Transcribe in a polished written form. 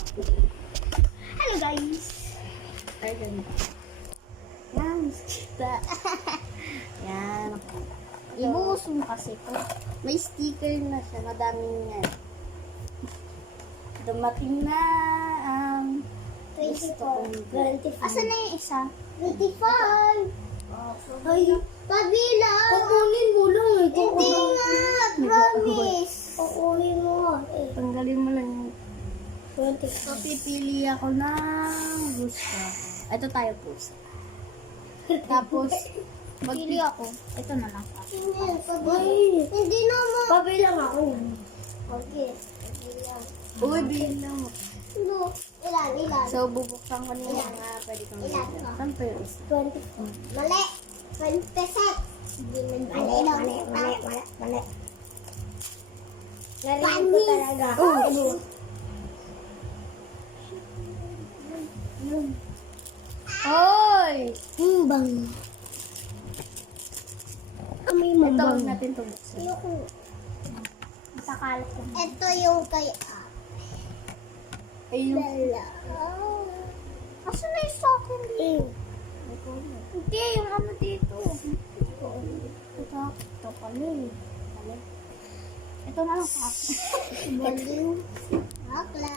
Hello guys! Ay, ganito. Yan, kita. Yan. Ibuhos mo kasi ito. May sticker na siya. Madaming yan. Dumating na ang 24. Asan na yung isa? 25. Ay, pabila! Kukunin mo lang. Hindi nga, promise. Kukunin mo. Tanggalin mo lang yung 20. So, pipili ako ng gusto. Ito tayo puso. Tapos, Pili ako. Ito na lang. Hindi naman. Pabilang ako. Okay. Pabilang. Uy, bilang mo. No. Ilan? So, bubuksan ko nila nga. Pwede kong Ilan? bilang. Saan pa yung isa? 20. Mali. 20 pesos. Mali. Narinig ko talaga. Oh, Hoy! Bang. Kami Ito, huwag natin ito buksan. Ayoko. Ito yung kay Ay, yung... Lala. Asa na yung sa akin? Hindi, yung ano dito. Ito pala eh. Ito na lang sa akin. Bakla.